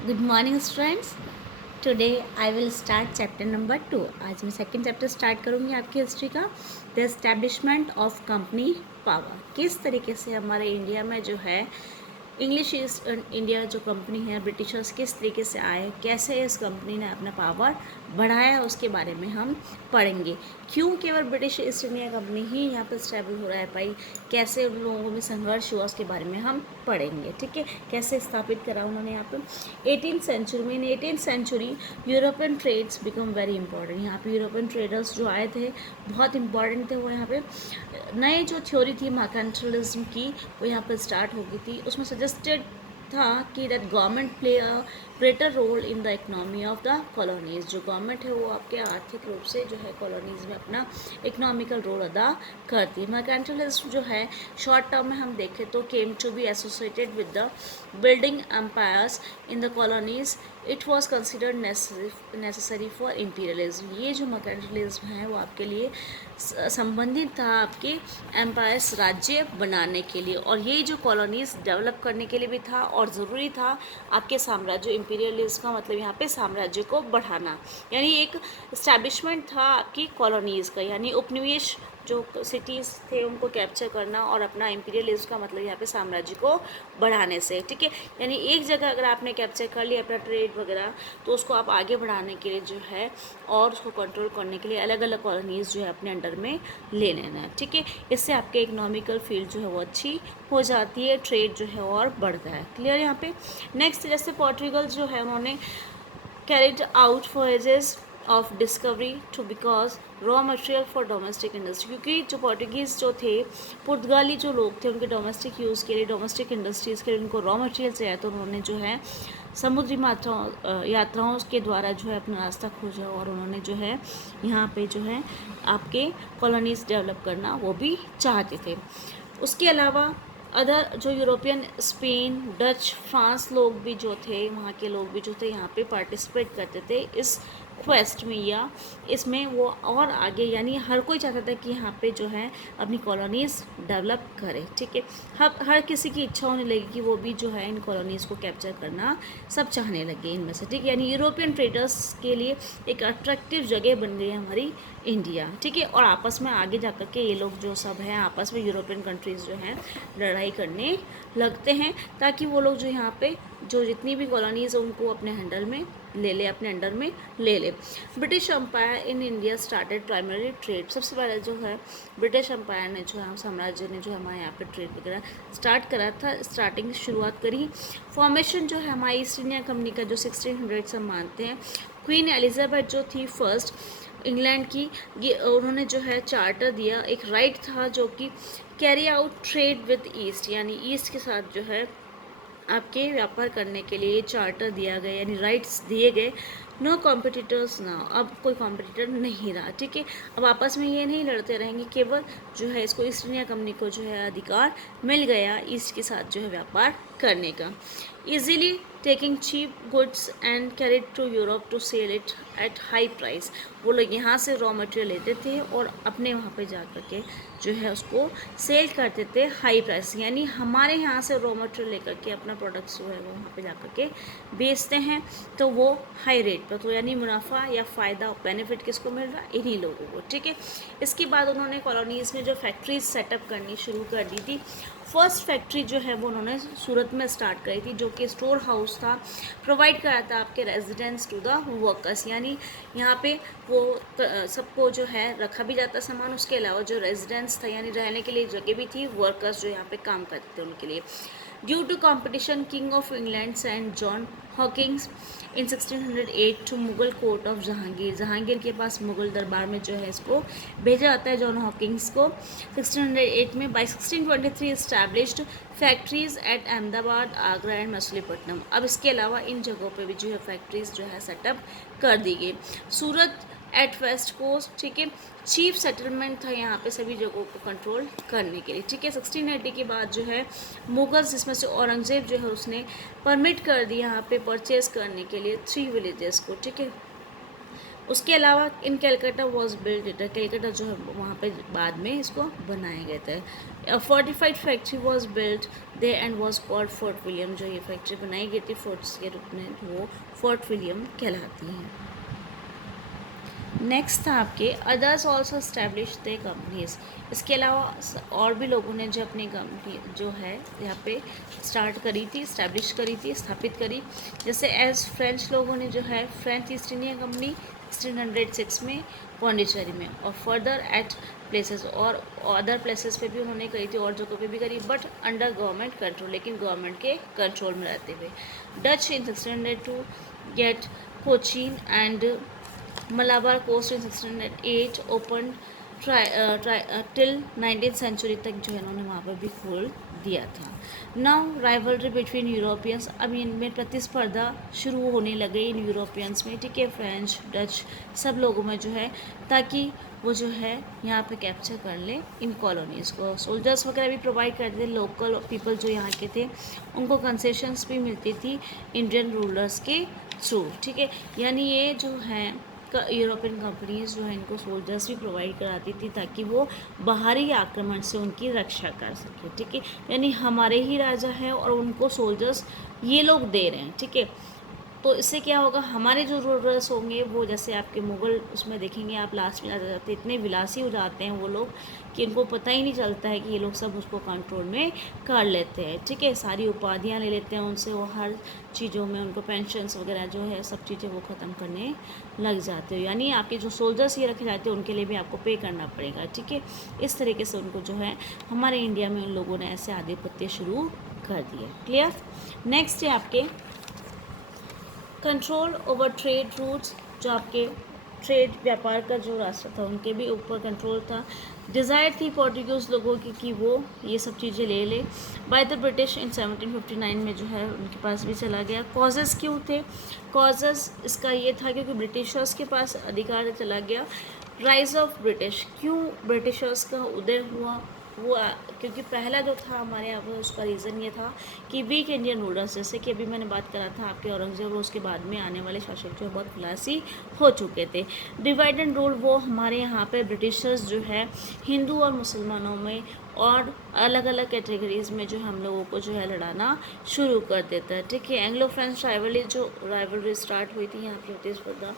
Good morning students. Today I will start chapter number 2। आज मैं second chapter start करूँगी आपकी हिस्ट्री का। The establishment of company power. किस तरीके से हमारे इंडिया में जो है इंग्लिश ईस्ट इंडिया जो कंपनी है, ब्रिटिशर्स किस तरीके से आए, कैसे इस कंपनी ने अपना पावर बढ़ाया, उसके बारे में हम पढ़ेंगे। क्यों केवल ब्रिटिश ईस्ट इंडिया कंपनी ही यहाँ पर स्टेबल हो रहा है पाई, कैसे उन लोगों में संघर्ष हुआ, उसके बारे में हम पढ़ेंगे। ठीक है, कैसे स्थापित करा उन्होंने यहाँ पर 18th सेंचुरी में। In 18th century European trades become very important. यहाँ पे यूरोपियन ट्रेडर्स जो आए थे बहुत इंपॉर्टेंट थे। वो यहाँ पे नए जो थ्योरी थी मर्केंटलिज्म की, वो यहाँ पर स्टार्ट हो गई थी। उसमें सजेस्टेड था कि that government play a greater role in the economy of the colonies. जो गवर्नमेंट है वो आपके आर्थिक रूप से जो है कॉलोनीज में अपना इकोनॉमिकल रोल अदा करती है। मर्केंटलिज्म जो है शॉर्ट टर्म में हम देखें तो came to be associated with the building empires in the colonies. It was considered necessary for imperialism. ये जो मर्केंटलिज्म है वो आपके लिए संबंधित था आपके एम्पायर्स, राज्य बनाने के लिए, और ये जो कॉलोनीज डेवलप करने के लिए भी था और ज़रूरी था आपके साम्राज्य। इम्पीरियलिज्म का मतलब यहाँ पे साम्राज्य को बढ़ाना, यानी एक इस्टेब्लिशमेंट था आपकी कॉलोनीज़ का, यानी उपनिवेश जो सिटीज़ थे उनको कैप्चर करना, और अपना इम्पीरियलिज्म का मतलब यहाँ पे साम्राज्य को बढ़ाने से। ठीक है, यानी एक जगह अगर आपने कैप्चर कर लिया अपना ट्रेड वगैरह, तो उसको आप आगे बढ़ाने के लिए जो है और उसको कंट्रोल करने के लिए अलग अलग कॉलोनीज़ जो है अपने अंडर में ले लेना है। ठीक है, इससे आपके इकोनॉमिकल फील्ड जो है वो अच्छी हो जाती है, ट्रेड जो है और बढ़ता है। क्लियर यहाँ पे। नेक्स्ट जैसे पोर्टुगल जो है उन्होंने carried out voyages of discovery to because raw material for domestic industry। क्योंकि जो पोर्टुगीज़ जो थे, पुर्तगाली जो लोग थे, उनके डोमेस्टिक यूज़ के लिए, डोमेस्टिक इंडस्ट्रीज़ के लिए उनको रॉ मटेरियल चाहिए, तो उन्होंने जो है समुद्री यात्राओं के द्वारा जो है अपना रास्ता खोजा, और उन्होंने जो है यहाँ पे जो है आपके कॉलोनीज़ डेवलप करना वो भी चाहते थे। उसके अलावा अदर जो यूरोपियन, स्पेन, डच, फ्रांस लोग भी जो थे, वहाँ के लोग भी जो थे यहाँ पे पार्टिसिपेट करते थे इस क्वेस्ट में या इसमें वो और आगे, यानी हर कोई चाहता था कि यहाँ पे जो है अपनी कॉलोनीज़ डेवलप करे। ठीक है, हर किसी की इच्छा होने लगी कि वो भी जो है इन कॉलोनीज़ को कैप्चर करना सब चाहने लगे इनमें से। ठीक है, यानी यूरोपियन ट्रेडर्स के लिए एक अट्रैक्टिव जगह बन गई है हमारी इंडिया। ठीक है, और आपस में आगे जा कर के ये लोग जो सब हैं आपस में यूरोपियन कंट्रीज़ जो हैं लड़ाई करने लगते हैं, ताकि वो लोग जो यहाँ पे जो जितनी भी कॉलोनीज़ हैं उनको अपने हैंडल में ले ले, अपने अंडर में ले ले। British empire in India started primary trade. सबसे पहले जो है ब्रिटिश एम्पायर ने जो है साम्राज्य ने जो है हमारे यहाँ पे ट्रेड वगैरह स्टार्ट करा था, स्टार्टिंग शुरुआत करी। फॉर्मेशन जो है हमारी ईस्ट इंडिया कंपनी का जो 1600 से मानते हैं, क्वीन एलिजाबेथ जो थी फर्स्ट इंग्लैंड की, ये उन्होंने जो है चार्टर दिया, एक राइट था जो कि carry out trade with east, यानी ईस्ट के साथ जो है आपके व्यापार करने के लिए चार्टर दिया गया, यानी राइट्स दिए गए। नो कॉम्पिटिटर्स नाउ, अब कोई कॉम्पिटिटर नहीं रहा। ठीक है, अब आपस में ये नहीं लड़ते रहेंगे, केवल जो है इसको ईस्ट इंडिया कंपनी को जो है अधिकार मिल गया ईस्ट के साथ जो है व्यापार करने का। Easily taking cheap goods and carried to Europe to sell it at high price. वो लोग यहाँ से रॉ मटेरियल लेते थे और अपने वहाँ पे जा कर के जो है उसको सेल करते थे हाई प्राइस, यानी हमारे यहाँ से रॉ मटेरियल लेकर के अपना प्रोडक्ट्स जो है वो वहाँ पे जा कर के बेचते हैं, तो वो हाई रेट पर, तो यानी मुनाफा या फ़ायदा, बेनिफिट किसको मिल रहा है, इन्हीं लोगों को। ठीक है, इसके बाद उन्होंने कॉलोनीज़ में जो फैक्ट्रीज सेटअप करनी शुरू कर दी थी। फर्स्ट फैक्ट्री जो है वो उन्होंने सूरत में स्टार्ट करी थी, जो कि स्टोर हाउस था, प्रोवाइड करा था आपके रेजिडेंट्स टू द वर्कर्स, यानी यहाँ पे वो सबको जो है रखा भी जाता सामान, उसके अलावा जो रेजिडेंट्स था यानी रहने के लिए जगह भी थी, वर्कर्स जो यहाँ पे काम करते थे उनके लिए। Due to competition, king of England sent John Hawkins in 1608 to Mughal court of Jahangir. Jahangir के पास मुगल दरबार में जो है इसको भेजा जाता है जॉन हॉकिंग्स को 1608 में। By 1623 established factories at Ahmedabad, Agra and Machilipatnam. अब इसके अलावा इन जगहों पे भी जो है फैक्ट्रीज जो है सेटअप कर दी गई। सूरत एट वेस्ट कोस्ट, ठीक है, चीफ सेटलमेंट था यहाँ पे सभी जगहों को कंट्रोल करने के लिए। ठीक है, 1680 के बाद जो है मुगल्स, जिसमें से औरंगजेब जो है उसने परमिट कर दिया यहाँ पे परचेज करने के लिए 3 विलेजेस को। ठीक है, उसके अलावा इन कैलकाटा वॉज बिल्ड, कैलकाटा जो है वहाँ पे बाद में इसको बनाए गए थे। Fortified factory was build they and was called fort William. जो ये फैक्ट्री बनाई गई थी फोर्ट्स के रूप में, वो फोर्ट विलियम कहलाती हैं। नेक्स्ट था आपके others also establish the companies. इसके अलावा और भी लोगों ने जो अपनी कंपनी जो है यहाँ पे स्टार्ट करी थी, इस्टेब्लिश करी थी, स्थापित करी। जैसे एज फ्रेंच लोगों ने जो है फ्रेंच ईस्ट इंडिया कंपनी 1606 में पौंडीचेरी में, और फर्दर एट प्लेसेस और अदर प्लेसेस पे भी उन्होंने करी थी, और जगहों पे भी करी, बट अंडर गवर्नमेंट कंट्रोल, लेकिन गवर्नमेंट के कंट्रोल में रहते हुए। Dutch in 1602 get Cochin and Malabar coast in 1608 open till 19th century तक जो है इन्होंने वहाँ पर भी खोल दिया था। नाउ राइवलरी बिटवीन यूरोपियंस, अब इनमें प्रतिस्पर्धा शुरू होने लगे इन यूरोपियंस में, ठीक है, फ्रेंच डच सब लोगों में जो है, ताकि वो जो है यहाँ पे कैप्चर कर ले इन कॉलोनीज़ को। सोल्जर्स वगैरह भी प्रोवाइड करते थे, लोकल पीपल जो यहाँ के थे उनको कंसेशंस भी मिलती थी इंडियन रूलर्स के थ्रू, ठीक है। यानी ये जो है यूरोपियन कंपनीज जो है इनको सोल्जर्स भी प्रोवाइड कराती थी, ताकि वो बाहरी आक्रमण से उनकी रक्षा कर सके, ठीक है। यानी हमारे ही राजा हैं और उनको सोल्जर्स ये लोग दे रहे हैं, ठीक है। तो इससे क्या होगा, हमारे जो रूलर्स होंगे वो, जैसे आपके मुग़ल उसमें देखेंगे आप, लास्ट में आ जाते इतने विलासी हो जाते हैं वो लोग कि इनको पता ही नहीं चलता है कि ये लोग सब उसको कंट्रोल में कर लेते हैं, ठीक है। सारी उपाधियाँ ले लेते हैं उनसे, वो हर चीज़ों में उनको पेंशन्स वगैरह जो है सब चीज़ें वो ख़त्म करने लग जाते हो। यानी आपके जो सोल्जर्स ये रखे जाते हैं उनके लिए भी आपको पे करना पड़ेगा, ठीक है। इस तरीके से उनको जो है हमारे इंडिया में उन लोगों ने ऐसे आधिपत्य शुरू कर दिया। क्लियर। नेक्स्ट है आपके कंट्रोल ओवर ट्रेड रूट्स, जो आपके ट्रेड व्यापार का जो रास्ता था उनके भी ऊपर कंट्रोल था। डिज़ायर थी पोर्टुगीज़ लोगों की कि वो ये सब चीज़ें ले ले। बाय द ब्रिटिश इन 1759 में जो है उनके पास भी चला गया। कॉजेज़ क्यों थे, कॉजेज़ इसका ये था क्योंकि ब्रिटिशर्स के पास अधिकार चला गया। राइज ऑफ ब्रिटिश, क्यों ब्रिटिशर्स का उदय हुआ, वो क्योंकि पहला जो था हमारे यहाँ पर उसका रीज़न ये था कि वीक इंडियन रूलर्स, जैसे कि अभी मैंने बात करा था आपके औरंगजेब और उसके बाद में आने वाले शासक जो बहुत खिलासी हो चुके थे। डिवाइड एंड रूल, वो हमारे यहाँ पे ब्रिटिशर्स जो है हिंदू और मुसलमानों में और अलग अलग कैटेगरीज़ में जो हम लोगों को जो है लड़ाना शुरू कर देता है, ठीक है। एंग्लो फ्रेंच राइवलरी स्टार्ट हुई थी यहाँ पर प्रतिस्पर्धा,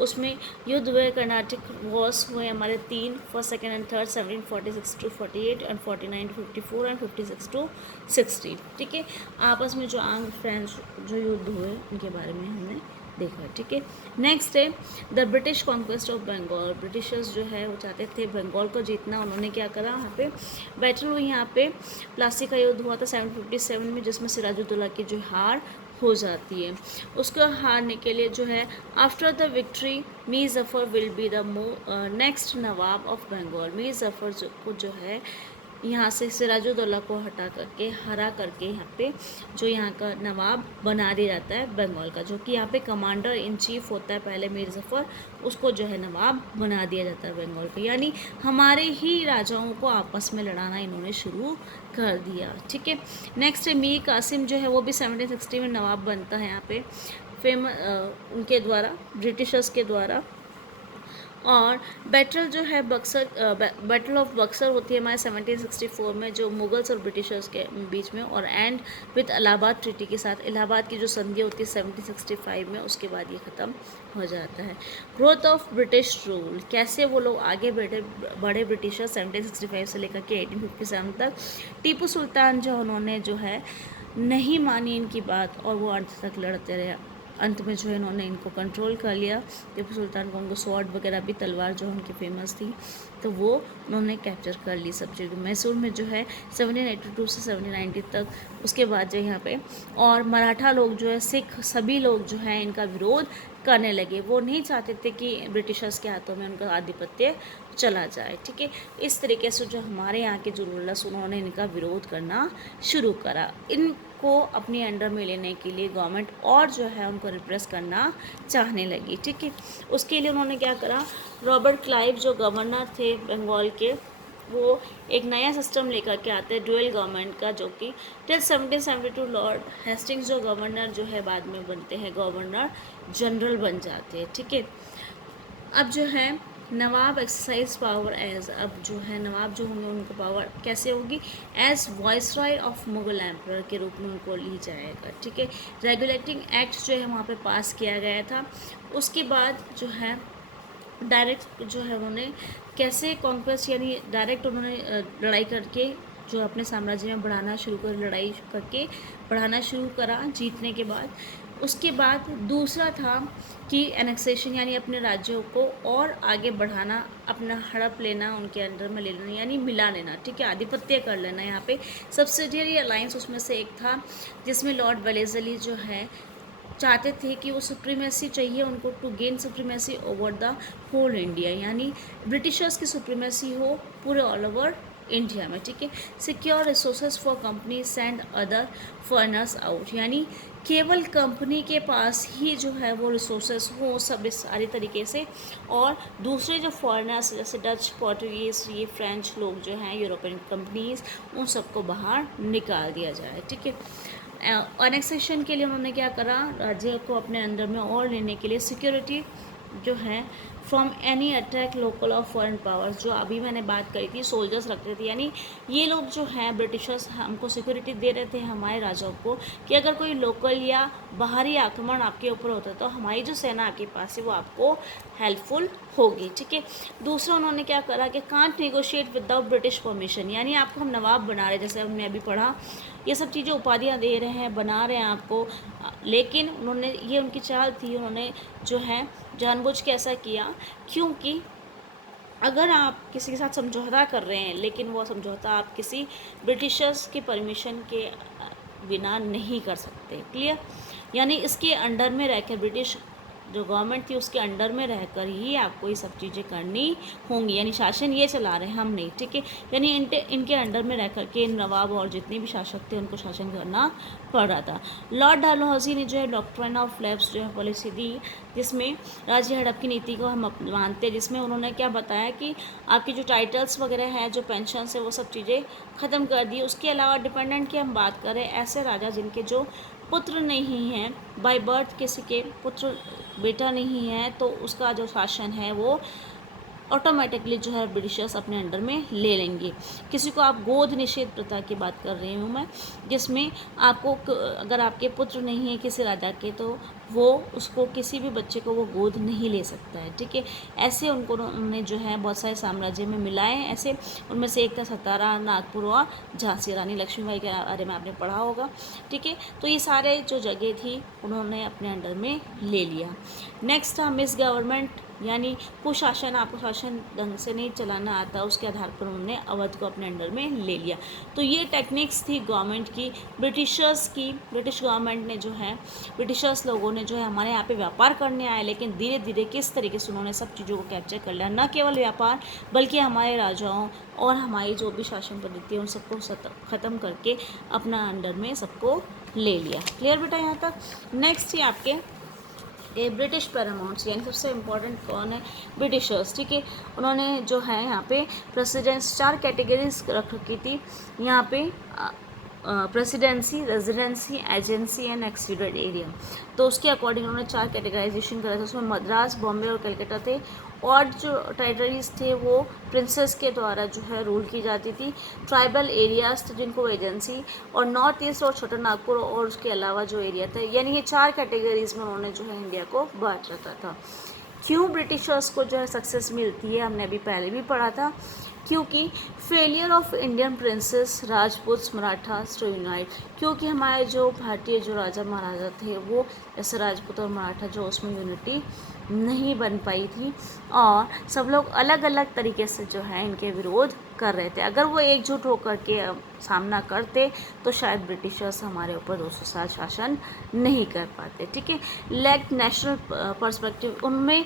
उसमें युद्ध हुए, कर्नाटिक वॉर्स हुए हमारे 3, first second and third, 1746 to 48 and 49 to 54 and 56 to 60, ठीक है। आपस में जो आंग्ल फ्रेंच जो युद्ध हुए उनके बारे में हमने देखा, ठीक है। नेक्स्ट है the British conquest of Bengal. Britishers जो है वो चाहते थे बंगाल को जीतना, उन्होंने क्या करा, यहाँ पे बैटल हुई, यहाँ पे प्लासी का युद्ध हुआ था 757 में, जिसमें सिराजुद्दौला की जो हार हो जाती है। उसको हारने के लिए जो है after the victory Mir Jafar will be the next nawab of Bengal. Mir Jafar को जो है यहाँ से सिराजुद्दौला को हरा करके यहाँ पे जो यहाँ का नवाब बना दिया जाता है बंगाल का, जो कि यहाँ पे कमांडर इन चीफ होता है पहले मीर जफ़र, उसको जो है नवाब बना दिया जाता है बंगाल का। यानी हमारे ही राजाओं को आपस में लड़ाना इन्होंने शुरू कर दिया, ठीक है। नेक्स्ट है मीर कासिम, जो है वो भी 1760 में नवाब बनता है यहाँ पे उनके द्वारा, ब्रिटिशर्स के द्वारा। और बैटल जो है बैटल ऑफ बक्सर होती है हमारे 1764 में, जो मुगल्स और ब्रिटिशर्स के बीच में, और एंड विद इलाहाबाद ट्रीटी के साथ, इलाहाबाद की जो संधि होती है 1765 में, उसके बाद ये ख़त्म हो जाता है। ग्रोथ ऑफ ब्रिटिश रूल, कैसे वो लोग आगे बड़े ब्रिटिशर 1765 से लेकर के 1857 तक। टीपू सुल्तान जो उन्होंने जो है नहीं मानी इनकी बात और वो अंत तक लड़ते रहे, अंत में जो है इन्होंने इनको कंट्रोल कर लिया। टीपू सुल्तान को उनको स्वॉर्ड वगैरह भी, तलवार जो उनकी फेमस थी, तो वो उन्होंने कैप्चर कर ली सब चीज़। मैसूर में जो है 1782 से 1790 तक, उसके बाद जो यहाँ पे और मराठा लोग जो है, सिख सभी लोग जो है इनका विरोध करने लगे। वो नहीं चाहते थे कि ब्रिटिशर्स के हाथों में उनका आधिपत्य चला जाए, ठीक है। इस तरीके से जो हमारे यहाँ के जो रूलर्स उन्होंने इनका विरोध करना शुरू करा। इनको अपने अंडर में लेने के लिए गवर्नमेंट और जो है उनको रिप्रेस करना चाहने लगी, ठीक है। उसके लिए उन्होंने क्या करा, रॉबर्ट क्लाइव जो गवर्नर थे बंगाल के, वो एक नया सिस्टम लेकर के आते हैं ड्यूअल गवर्नमेंट का, जो कि टिल 1772 लॉर्ड हेस्टिंग्स जो गवर्नर जो है बाद में बनते हैं गवर्नर जनरल बन जाते हैं, ठीक है। अब जो है नवाब एक्सरसाइज पावर एज, अब जो है नवाब जो होंगे उनको पावर कैसे होगी, as viceroy of Mughal emperor के रूप में उनको ली जाएगा, ठीक है। रेगुलेटिंग एक्ट जो है वहाँ पे पास किया गया था। उसके बाद जो है डायरेक्ट जो है उन्होंने कैसे कॉन्क्वेस्ट यानी डायरेक्ट उन्होंने लड़ाई करके जो अपने साम्राज्य में बढ़ाना शुरू कर, लड़ाई करके बढ़ाना शुरू करा जीतने के बाद। उसके बाद दूसरा था कि एनेक्सेशन यानी अपने राज्यों को और आगे बढ़ाना, अपना हड़प लेना, उनके अंडर में ले लेना यानी मिला लेना, ठीक है, आधिपत्य कर लेना। यहाँ पे सब्सिडियरी अलायंस उसमें से एक था जिसमें लॉर्ड वेलेस्ली जो है चाहते थे कि वो सुप्रीमेसी चाहिए उनको, to gain supremacy over the whole India, यानी ब्रिटिशर्स की सुप्रीमेसी हो पूरे ऑल ओवर इंडिया में, ठीक है। Secure resources for company send other foreigners out, यानी केवल कंपनी के पास ही जो है वो रिसोर्सेज हो सब इस सारी तरीके से, और दूसरे जो फॉरेनर्स जैसे डच, पोर्टुगीज़, ये फ्रेंच लोग जो हैं, यूरोपियन कंपनीज, उन सबको बाहर निकाल दिया जाए, ठीक है। एनेक्सेशन के लिए उन्होंने क्या करा, राज्य को अपने अंदर में और लेने के लिए सिक्योरिटी जो है from any attack local of foreign powers, जो अभी मैंने बात करी थी, सोल्जर्स रखते थे, यानी ये लोग जो हैं ब्रिटिशर्स हमको सिक्योरिटी दे रहे थे हमारे राजाओं को कि अगर कोई लोकल या बाहरी आक्रमण आपके ऊपर होता है तो हमारी जो सेना आपके पास है वो आपको हेल्पफुल होगी, ठीक है। दूसरा उन्होंने क्या करा कि can't negotiate without British permission, यानी आपको हम नवाब बना रहे, जैसे हमने अभी पढ़ा, ये सब चीज़ें उपाधियाँ दे रहे हैं, बना रहे हैं आपको, लेकिन उन्होंने ये उनकी चाल थी, उन्होंने जो है जानबूझ के ऐसा किया क्योंकि अगर आप किसी के साथ समझौता कर रहे हैं लेकिन वो समझौता आप किसी ब्रिटिशर्स की परमिशन के बिना नहीं कर सकते, क्लियर, यानी इसके अंडर में रहकर ब्रिटिश जो गवर्नमेंट थी उसके अंडर में रहकर ही आपको ये सब चीज़ें करनी होंगी, यानी शासन ये चला रहे हैं हम नहीं, ठीक है, यानी इनके अंडर में रह कर के नवाब और जितने भी शासक थे उनको शासन करना पड़ रहा था। लॉर्ड डलहौजी ने जो है डॉक्ट्रिन ऑफ लैप्स जो है पॉलिसी दी, जिसमें राज्य हड़प की नीति को हम मानते हैं, जिसमें उन्होंने क्या बताया कि आपकी जो टाइटल्स वगैरह हैं, जो पेंशन है, वो सब चीज़ें ख़त्म कर दी। उसके अलावा डिपेंडेंट की हम बात करें, ऐसे राजा जिनके जो पुत्र नहीं हैं, बाय बर्थ किसी के पुत्र बेटा नहीं है, तो उसका जो शासन है वो ऑटोमेटिकली जो है ब्रिटिशर्स अपने अंडर में ले लेंगे। किसी को आप गोद निषेध प्रथा की बात कर रही हूँ मैं, जिसमें आपको अगर आपके पुत्र नहीं है किसी राजा के तो वो उसको किसी भी बच्चे को वो गोद नहीं ले सकता है, ठीक है। ऐसे उन्होंने जो है बहुत सारे साम्राज्य में मिलाए, ऐसे उनमें से एक था सतारा, नागपुर और झांसी, रानी लक्ष्मीबाई के बारे में आपने पढ़ा होगा, ठीक है। तो ये सारे जो जगह थी उन्होंने अपने अंडर में ले लिया। नेक्स्ट था मिस गवर्नमेंट, यानी कुशासन, आपको शासन ढंग से नहीं चलाना आता, उसके आधार पर उन्होंने अवध को अपने अंडर में ले लिया। तो ये टेक्निक्स थी गवर्नमेंट की, ब्रिटिशर्स की। ब्रिटिश गवर्नमेंट ने जो है, ब्रिटिशर्स लोगों ने जो है हमारे यहाँ पे व्यापार करने आए, लेकिन धीरे धीरे किस तरीके से उन्होंने सब चीज़ों को कैप्चर कर लिया, न केवल व्यापार बल्कि हमारे राजाओं और हमारी जो भी शासन पद्धति है उन सबको ख़त्म करके अपना अंडर में सबको ले लिया। क्लियर बेटा यहाँ तक। नेक्स्ट ही आपके ब्रिटिश पैरामाउंट्स, यानी सबसे इम्पोर्टेंट कौन है, ब्रिटिशर्स, ठीक है। उन्होंने जो है यहाँ पे प्रेसिडेंट्स 4 कैटेगरीज रख रखी थी यहाँ पे, presidency, residency, agency and exceeded area. तो उसके अकॉर्डिंग उन्होंने 4 कैटेगराइजेशन करा था, उसमें मद्रास, बॉम्बे और कलकत्ता थे, और जो टेरिटरीज थे वो प्रिंसेस के द्वारा जो है रूल की जाती थी। ट्राइबल एरियाज थे जिनको एजेंसी, और नॉर्थ ईस्ट और छोटा नागपुर और उसके अलावा जो एरिया थे, यानी ये 4 कैटेगरीज में उन्होंने जो है इंडिया को बांट रखा था। क्यों ब्रिटिशर्स को जो है सक्सेस मिलती है, हमने अभी पहले भी पढ़ा था, क्योंकि failure of Indian princes, Rajput, Marathas to unite, क्योंकि हमारे जो भारतीय जो राजा महाराजा थे वो जैसे राजपूत और मराठा जो उसमें यूनिटी नहीं बन पाई थी, और सब लोग अलग अलग तरीके से जो है इनके विरोध कर रहे थे। अगर वो एकजुट होकर के सामना करते तो शायद ब्रिटिशर्स हमारे ऊपर 200 साल शासन नहीं कर पाते, ठीक है। लैक नेशनल पर्सपेक्टिव, उनमें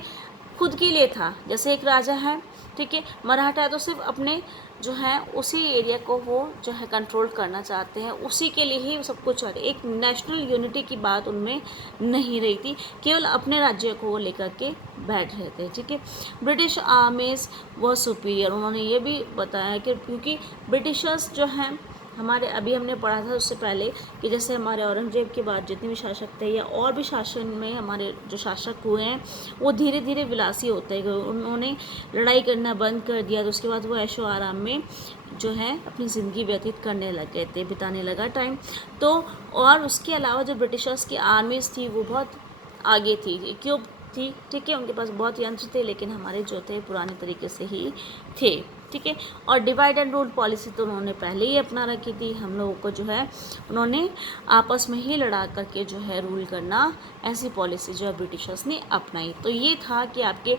खुद के लिए था, जैसे एक राजा है, ठीक है, मराठा है, तो सिर्फ अपने जो है उसी एरिया को वो जो है कंट्रोल करना चाहते हैं, उसी के लिए ही सब कुछ है। एक नेशनल यूनिटी की बात उनमें नहीं रही थी, केवल अपने राज्य को वो लेकर के बैठ रहे थे, ठीक है। ब्रिटिश आर्मीज वो सुपीरियर, उन्होंने ये भी बताया कि क्योंकि ब्रिटिशर्स जो हैं हमारे अभी हमने पढ़ा था उससे पहले कि जैसे हमारे औरंगजेब के बाद जितने भी शासक थे या और भी शासन में हमारे जो शासक हुए हैं वो धीरे धीरे विलासी होते गए, उन्होंने लड़ाई करना बंद कर दिया, तो उसके बाद वो ऐशो आराम में जो है अपनी ज़िंदगी व्यतीत करने लग गए थे, बिताने लगा टाइम। तो और उसके अलावा जो ब्रिटिशर्स की आर्मीज़ थी वो बहुत आगे थी, क्यों थी, ठीक है, उनके पास बहुत यंत्र थे, लेकिन हमारे जो थे पुराने तरीके से ही थे, ठीक है। और डिवाइड एंड रूल पॉलिसी तो उन्होंने पहले ही अपना रखी थी, हम लोगों को जो है उन्होंने आपस में ही लड़ा करके जो है रूल करना, ऐसी पॉलिसी जो है ब्रिटिशर्स ने अपनाई। तो ये था कि आपके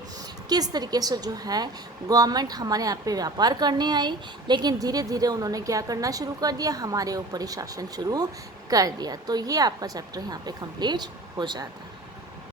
किस तरीके से जो है गवर्नमेंट हमारे यहाँ पे व्यापार करने आई, लेकिन धीरे धीरे उन्होंने क्या करना शुरू कर दिया, हमारे ऊपर ही शासन शुरू कर दिया। तो ये आपका चैप्टर यहाँ पे कंप्लीट हो जाता है।